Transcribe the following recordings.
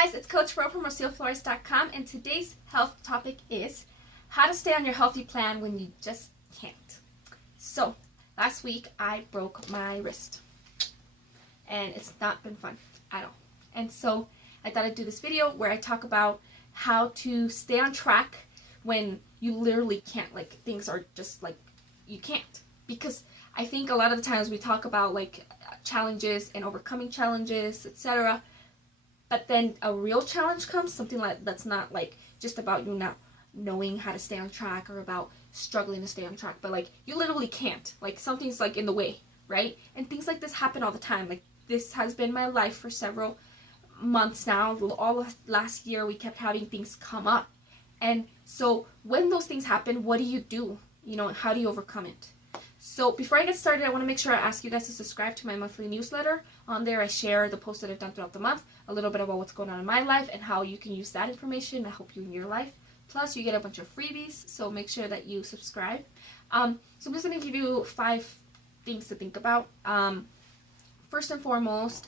guys, it's Coach Ro from RocioFlores.com, and today's health topic is how to stay on your healthy plan when you just can't. So, last week I broke my wrist, and it's not been fun at all. And so I thought I'd do this video where I talk about how to stay on track when you literally can't. Like, things are just like, you can't. Because I think a lot of the times we talk about like challenges and overcoming challenges, etc. But then a real challenge comes, something like that's not like just about you not knowing how to stay on track or about struggling to stay on track, but like you literally can't. Like something's like in the way, right? And things like this happen all the time. Like this has been my life for several months now. All of last year we kept having things come up. And so when those things happen, what do? You know, how do you overcome it? So before I get started, I want to make sure I ask you guys to subscribe to my monthly newsletter. On there I share the posts that I've done throughout the month, a little bit about what's going on in my life and how you can use that information to help you in your life. Plus you get a bunch of freebies, so make sure that you subscribe. So I'm just going to give you 5 things to think about. First and foremost,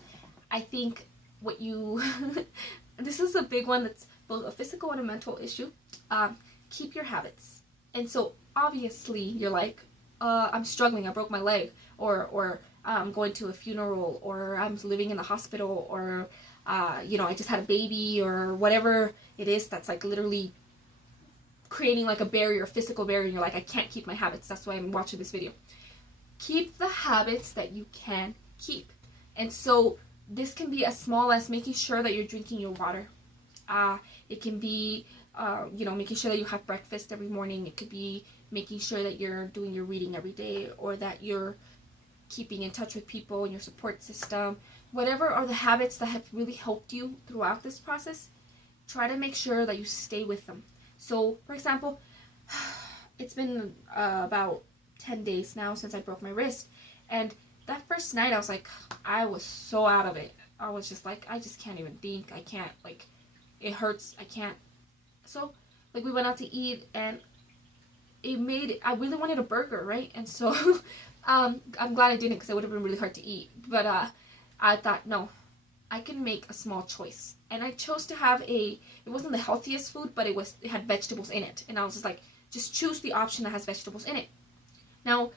I think what you this is a big one that's both a physical and a mental issue. Keep your habits. And so obviously you're like, I'm struggling, I broke my leg, or I'm going to a funeral, or I'm living in the hospital, or you know, I just had a baby, or whatever it is that's like literally creating like a barrier, a physical barrier, and you're like, I can't keep my habits. That's why I'm watching this video. Keep the habits that you can keep. And so this can be as small as making sure that you're drinking your water. It can be you know, making sure that you have breakfast every morning. It could be making sure that you're doing your reading every day, or that you're keeping in touch with people in your support system. Whatever are the habits that have really helped you throughout this process, try to make sure that you stay with them. So, for example, it's been about 10 days now since I broke my wrist, and that first night I was like, I was so out of it. I was just like, I just can't even think. I can't, like, it hurts. I can't. So, like, we went out to eat, and I really wanted a burger, right? And so I'm glad I didn't, because it would have been really hard to eat. But I thought, no, I can make a small choice. And I chose to have it wasn't the healthiest food, but it had vegetables in it. And I was just like, just choose the option that has vegetables in it. Now,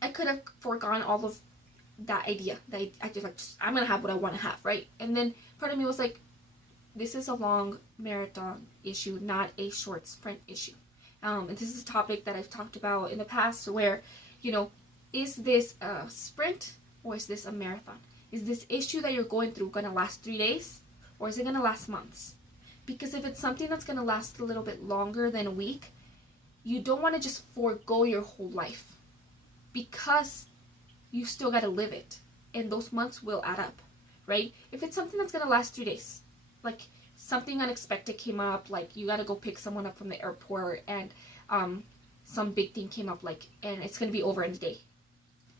I could have foregone all of that idea. That I just like, I'm going to have what I want to have, right? And then part of me was like, this is a long marathon issue, not a short sprint issue. And this is a topic that I've talked about in the past where, you know, is this a sprint or is this a marathon? Is this issue that you're going through going to last 3 days, or is it going to last months? Because if it's something that's going to last a little bit longer than a week, you don't want to just forego your whole life, because you still got to live it, and those months will add up, right? If it's something that's going to last 3 days, like something unexpected came up, like you got to go pick someone up from the airport, and some big thing came up, like, and it's going to be over in a day.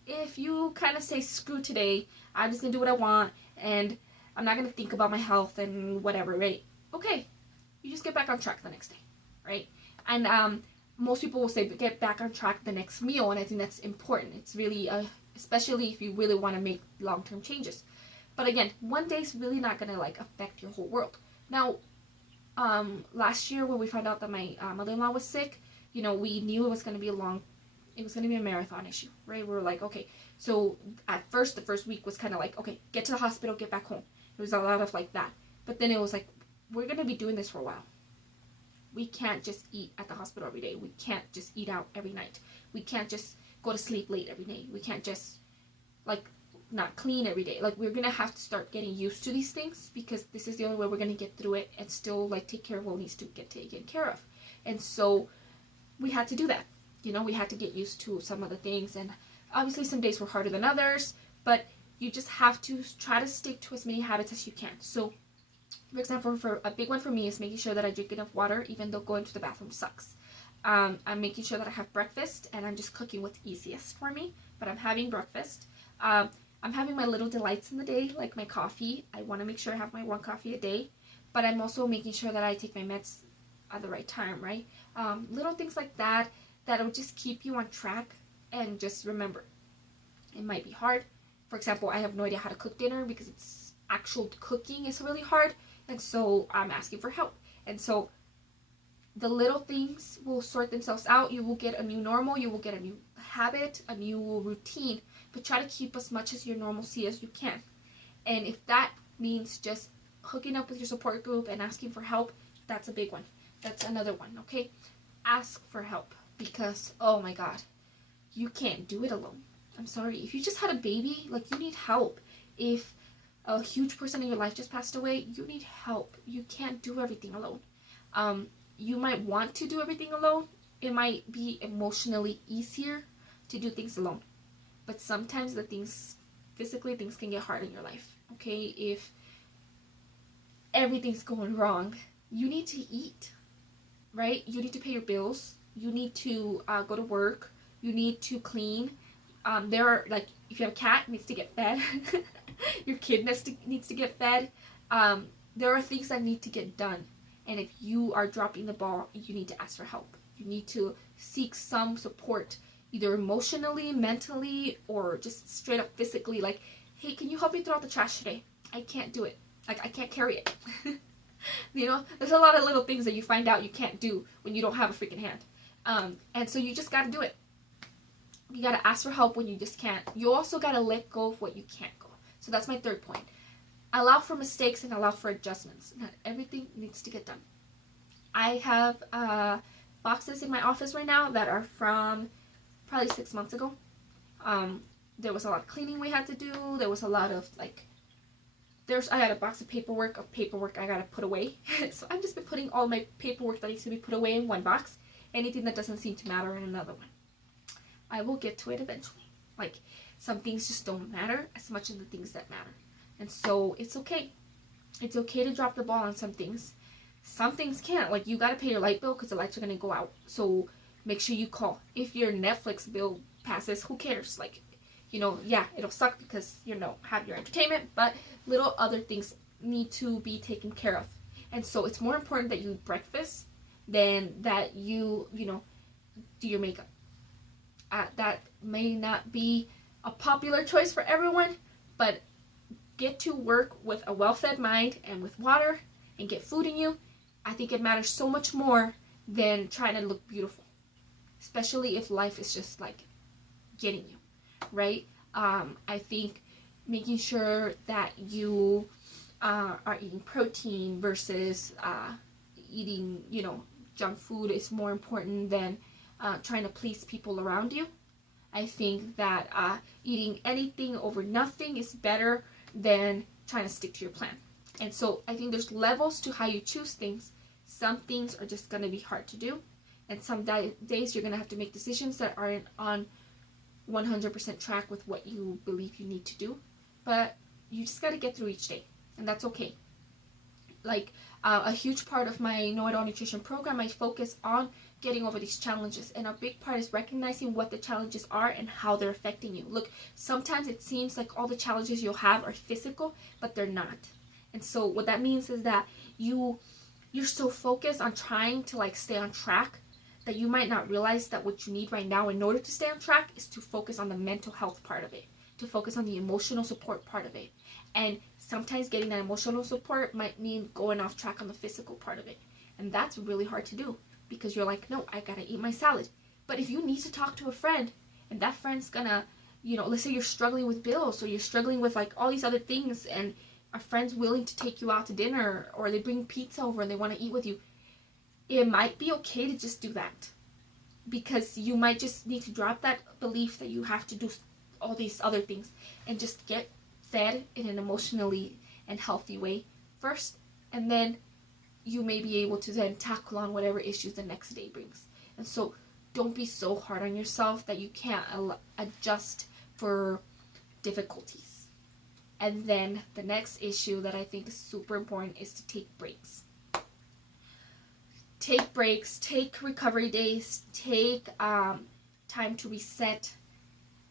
If you kind of say, screw today, I'm just going to do what I want, and I'm not going to think about my health and whatever, right? Okay, you just get back on track the next day, right? And most people will say get back on track the next meal, and I think that's important. It's really, especially if you really want to make long-term changes. But again, one day's really not going to like affect your whole world. Now, last year when we found out that my mother-in-law was sick, you know, we knew it was going to be a marathon issue, right? We were like, okay, so at first, the first week was kind of like, okay, get to the hospital, get back home. It was a lot of like that. But then it was like, we're going to be doing this for a while. We can't just eat at the hospital every day. We can't just eat out every night. We can't just go to sleep late every day. We can't just, like, not clean every day. Like, we're gonna have to start getting used to these things, because this is the only way we're gonna get through it and still like take care of what needs to get taken care of. And so we had to do that. You know, we had to get used to some of the things, and obviously some days were harder than others, but you just have to try to stick to as many habits as you can. So, for example, for a big one for me is making sure that I drink enough water, even though going to the bathroom sucks. I'm making sure that I have breakfast, and I'm just cooking what's easiest for me, but I'm having breakfast. I'm having my little delights in the day, like my coffee. I want to make sure I have my 1 coffee a day, but I'm also making sure that I take my meds at the right time, right? Little things like that, that'll just keep you on track. And just remember, it might be hard. For example, I have no idea how to cook dinner because it's actual cooking is really hard, and so I'm asking for help. And so the little things will sort themselves out. You will get a new normal, you will get a new habit, a new routine, but try to keep as much as your normalcy as you can. And if that means just hooking up with your support group and asking for help, that's a big one. That's another one, okay? Ask for help, because oh my god, you can't do it alone. I'm sorry. If you just had a baby, like, you need help. If a huge person in your life just passed away, you need help. You can't do everything alone. You might want to do everything alone. It might be emotionally easier to do things alone. But sometimes physically things can get hard in your life, okay? If everything's going wrong, you need to eat, right? You need to pay your bills. You need to go to work. You need to clean. There are, like, if you have a cat, it needs to get fed. Your kid needs to get fed. There are things that need to get done. And if you are dropping the ball, you need to ask for help. You need to seek some support, either emotionally, mentally, or just straight up physically. Like, hey, can you help me throw out the trash today? I can't do it. Like, I can't carry it. You know, there's a lot of little things that you find out you can't do when you don't have a freaking hand. And so you just got to do it. You got to ask for help when you just can't. You also got to let go of what you can't go. So that's my third point. Allow for mistakes and allow for adjustments. Not everything needs to get done. I have boxes in my office right now that are from probably 6 months ago. There was a lot of cleaning we had to do. There was a lot of, like, I had a box of paperwork I gotta put away. So I've just been putting all my paperwork that needs to be put away in one box. Anything that doesn't seem to matter in another one. I will get to it eventually. Like, some things just don't matter as much as the things that matter. And so it's okay. It's okay to drop the ball on some things. Some things can't. Like, you gotta pay your light bill because the lights are gonna go out. So make sure you call. If your Netflix bill passes, who cares? Like, you know, yeah, it'll suck because, you know, have your entertainment, but little other things need to be taken care of. And so it's more important that you eat breakfast than that you know, do your makeup. That may not be a popular choice for everyone, but get to work with a well-fed mind and with water and get food in you. I think it matters so much more than trying to look beautiful, especially if life is just like getting you, right? I think making sure that you are eating protein versus eating, you know, junk food is more important than trying to please people around you. I think that eating anything over nothing is better than trying to stick to your plan. And so I think there's levels to how you choose things. Some things are just going to be hard to do, and some days you're going to have to make decisions that aren't on 100% track with what you believe you need to do, but you just got to get through each day, and that's okay. Like, a huge part of my Know It All Nutrition program, I focus on getting over these challenges, and a big part is recognizing what the challenges are and how they're affecting you. Look, sometimes it seems like all the challenges you'll have are physical, but they're not. And so what that means is that you're so focused on trying to, like, stay on track that you might not realize that what you need right now in order to stay on track is to focus on the mental health part of it, to focus on the emotional support part of it. And sometimes getting that emotional support might mean going off track on the physical part of it. And that's really hard to do because you're like, no, I gotta eat my salad. But if you need to talk to a friend and that friend's gonna, you know, let's say you're struggling with bills or you're struggling with, like, all these other things, and a friend's willing to take you out to dinner, or they bring pizza over and they want to eat with you, it might be okay to just do that, because you might just need to drop that belief that you have to do all these other things and just get fed in an emotionally and healthy way first, and then you may be able to then tackle on whatever issues the next day brings. And so don't be so hard on yourself that you can't adjust for difficulties. And then the next issue that I think is super important is to take breaks. Take breaks, take recovery days, take time to reset.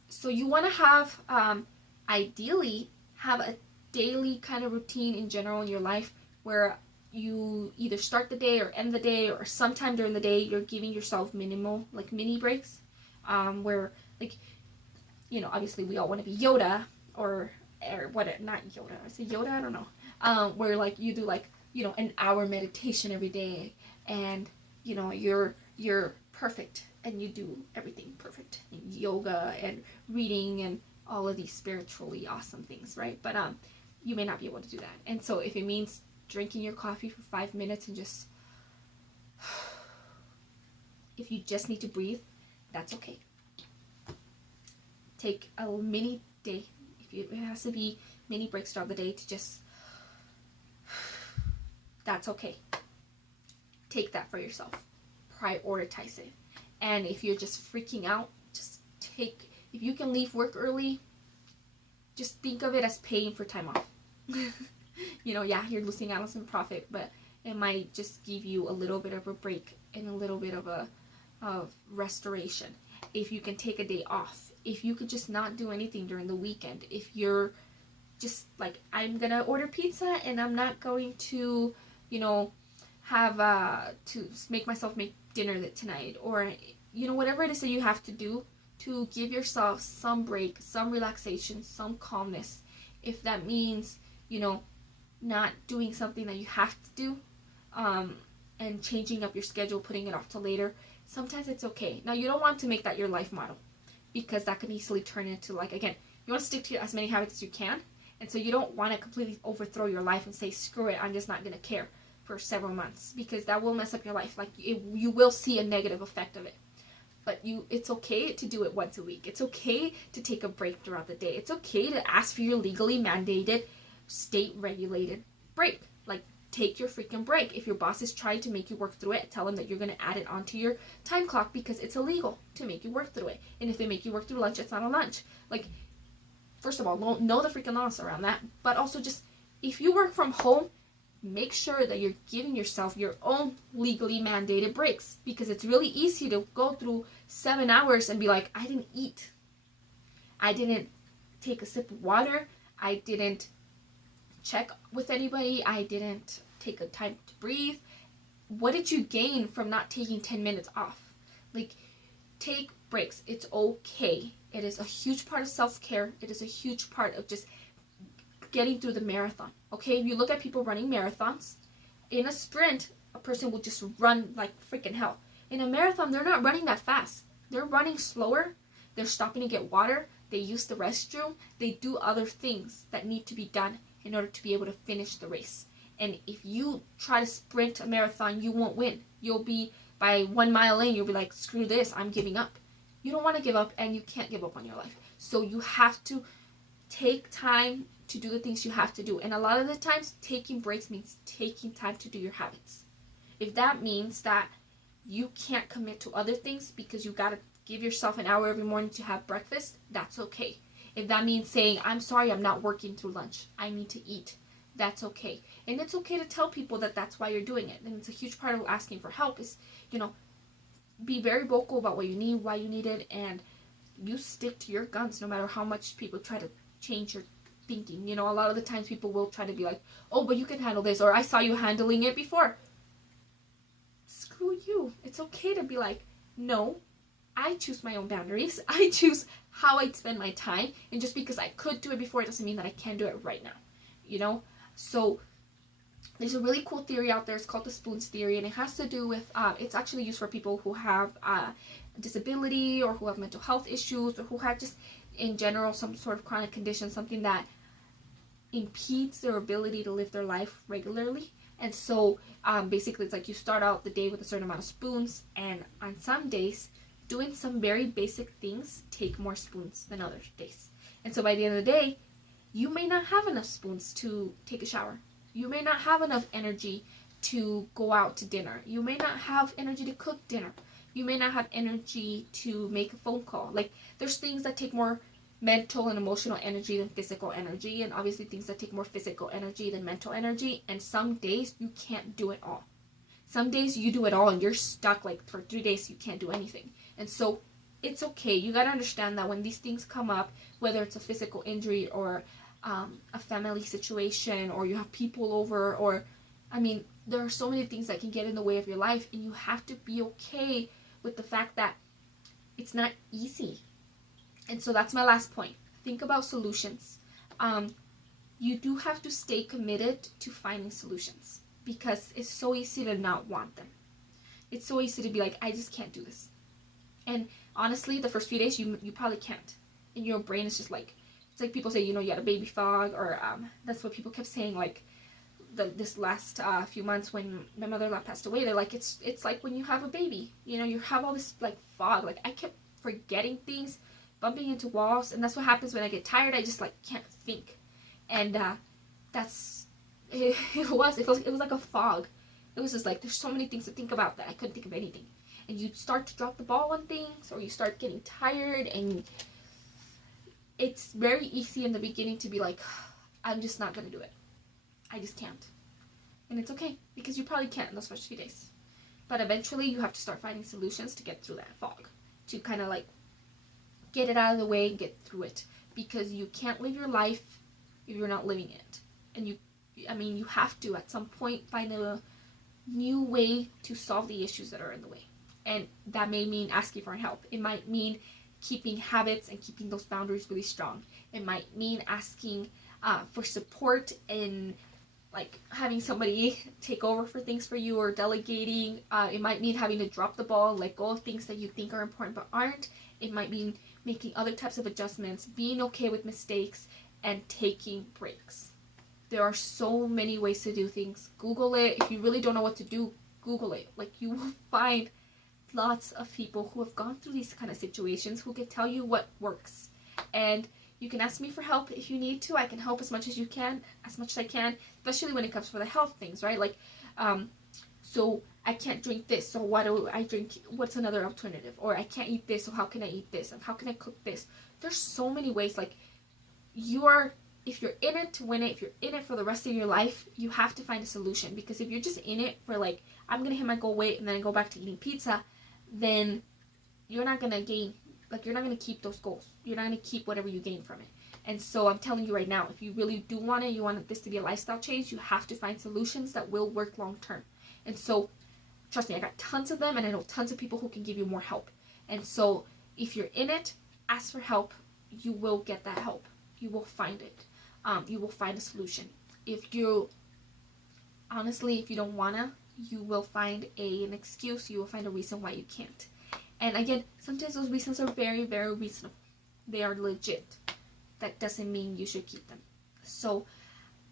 So you want to have, ideally, have a daily kind of routine in general in your life where you either start the day or end the day, or sometime during the day you're giving yourself minimal, like, mini breaks, where, like, you know, obviously we all want to be Yoda or or what, not Yoda, is it Yoda? I don't know. Where like you do like, an hour meditation every day, and you're perfect, and you do everything perfect, and yoga and reading and all of these spiritually awesome things, right? But you may not be able to do that. And so if it means drinking your coffee for 5 minutes and just, if you just need to breathe, that's okay. Take a mini day, it has to be mini breaks throughout the day to just, that's okay. Take that for yourself. Prioritize it. And if you're just freaking out, if you can leave work early, just think of it as paying for time off. Yeah, you're losing out on some profit, but it might just give you a little bit of a break and a little bit of restoration. If you can take a day off, if you could just not do anything during the weekend, if you're just like, I'm gonna order pizza and I'm not going to, have to make myself make dinner tonight, or whatever it is that you have to do to give yourself some break, some relaxation, some calmness. If that means, not doing something that you have to do, and changing up your schedule, putting it off till later, sometimes it's okay. Now, you don't want to make that your life model, because that can easily turn into, like, again, you want to stick to as many habits as you can, and so you don't want to completely overthrow your life and say, screw it, I'm just not going to care for several months, because that will mess up your life. Like, you will see a negative effect of it. But it's okay to do it once a week. It's okay to take a break throughout the day. It's okay to ask for your legally mandated, state-regulated break. Like, take your freaking break. If your boss is trying to make you work through it, tell them that you're going to add it onto your time clock, because it's illegal to make you work through it. And if they make you work through lunch, it's not a lunch. Like, first of all, know the freaking laws around that. But also, just, if you work from home, make sure that you're giving yourself your own legally mandated breaks, because it's really easy to go through 7 hours and be like, I didn't eat, I didn't take a sip of water, I didn't check with anybody, I didn't take a time to breathe. What did you gain from not taking 10 minutes off? Like, take breaks. It's okay. It is a huge part of self-care. It is a huge part of just getting through the marathon. Okay, if you look at people running marathons, in a sprint, a person will just run like freaking hell. In a marathon, they're not running that fast. They're running slower. They're stopping to get water. They use the restroom. They do other things that need to be done in order to be able to finish the race. And if you try to sprint a marathon, you won't win. You'll be, by 1 mile in, you'll be like, screw this, I'm giving up. You don't want to give up, and you can't give up on your life. So you have to take time to do the things you have to do. And a lot of the times, taking breaks means taking time to do your habits. If that means that you can't commit to other things because you got to give yourself an hour every morning to have breakfast, that's okay. If that means saying, I'm sorry, I'm not working through lunch, I need to eat, that's okay. And it's okay to tell people that that's why you're doing it. And it's a huge part of asking for help is, be very vocal about what you need, why you need it, and you stick to your guns no matter how much people try to change your thinking. A lot of the times people will try to be like, oh, but you can handle this, or I saw you handling it before. Screw you. It's okay to be like, no, I choose my own boundaries. I choose how I spend my time, and just because I could do it before, it doesn't mean that I can do it right now. So there's a really cool theory out there. It's called the spoons theory, and it has to do with, it's actually used for people who have disability, or who have mental health issues, or who have just, in general, some sort of chronic condition, something that impedes their ability to live their life regularly. And so basically it's like you start out the day with a certain amount of spoons, and on some days, doing some very basic things take more spoons than other days. And so by the end of the day, you may not have enough spoons to take a shower. You may not have enough energy to go out to dinner. You may not have energy to cook dinner. You may not have energy to make a phone call. Like, there's things that take more mental and emotional energy than physical energy, and obviously things that take more physical energy than mental energy, and some days you can't do it all. Some days you do it all and you're stuck, like, for 3 days you can't do anything. And so it's okay. You gotta understand that when these things come up, whether it's a physical injury or a family situation, or you have people over, or there are so many things that can get in the way of your life, and you have to be okay with the fact that it's not easy. And so that's my last point. Think about solutions. you do have to stay committed to finding solutions, because it's so easy to not want them. It's so easy to be like, I just can't do this. And honestly, the first few days you probably can't, and your brain is just like, it's like people say, you had a baby fog, or that's what people kept saying, like this last few months when my mother-in-law passed away. They're like, it's like when you have a baby, you have all this like fog. Like, I kept forgetting things, bumping into walls, and that's what happens when I get tired. I just like can't think, and that's it was like a fog. It was just like, there's so many things to think about that I couldn't think of anything. And you start to drop the ball on things, or you start getting tired, and it's very easy in the beginning to be like, I'm just not gonna do it. I just can't. And it's okay, because you probably can't in those first few days. But eventually you have to start finding solutions to get through that fog, to kind of like get it out of the way and get through it, because you can't live your life if you're not living it. And you have to at some point find a new way to solve the issues that are in the way. And that may mean asking for help. It might mean keeping habits and keeping those boundaries really strong. It might mean asking for support and like having somebody take over for things for you, or delegating. It might mean having to drop the ball and let go of things that you think are important but aren't. It might mean making other types of adjustments, being okay with mistakes, and taking breaks. There are so many ways to do things. Google it. If you really don't know what to do, Google it. Like, you will find lots of people who have gone through these kind of situations who can tell you what works. And you can ask me for help if you need to. I can help as much as I can, especially when it comes for the health things, right? Like, so I can't drink this, so why do I drink, what's another alternative? Or I can't eat this, so how can I eat this? And how can I cook this? There's so many ways. Like, if you're in it to win it, if you're in it for the rest of your life, you have to find a solution. Because if you're just in it for like, I'm gonna hit my goal weight and then I go back to eating pizza, then you're not gonna gain, like, you're not gonna keep those goals. You're not gonna keep whatever you gain from it. And so I'm telling you right now, if you really do want it, you want this to be a lifestyle change, you have to find solutions that will work long term. And so, trust me, I got tons of them, and I know tons of people who can give you more help. And so, if you're in it, ask for help. You will get that help. You will find it. You will find a solution. If you don't wanna, you will find an excuse. You will find a reason why you can't. And again, sometimes those reasons are very, very reasonable. They are legit. That doesn't mean you should keep them. So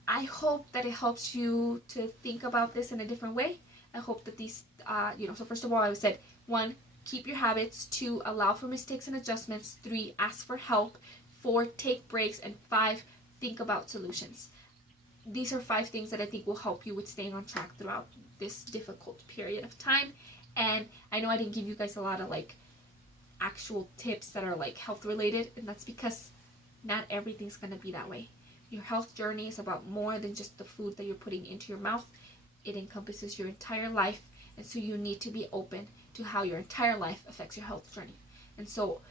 I hope that it helps you to think about this in a different way. I hope that these, so first of all, I said, 1, keep your habits. 2, allow for mistakes and adjustments. 3, ask for help. 4, take breaks. And 5, think about solutions. These are 5 things that I think will help you with staying on track throughout this difficult period of time. And I know I didn't give you guys a lot of like actual tips that are like health related, and that's because not everything's gonna be that way. Your health journey is about more than just the food that you're putting into your mouth. It encompasses your entire life, and so you need to be open to how your entire life affects your health journey. And so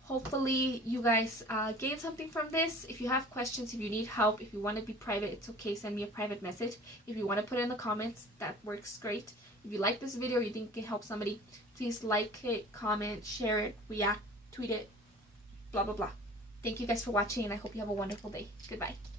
hopefully you guys gain something from this. If you have questions, if you need help, if you want to be private, it's okay, send me a private message. If you want to put it in the comments, that works great. If you like this video or you think it can help somebody, please like it, comment, share it, react, tweet it, blah blah blah. Thank you guys for watching, and I hope you have a wonderful day. Goodbye.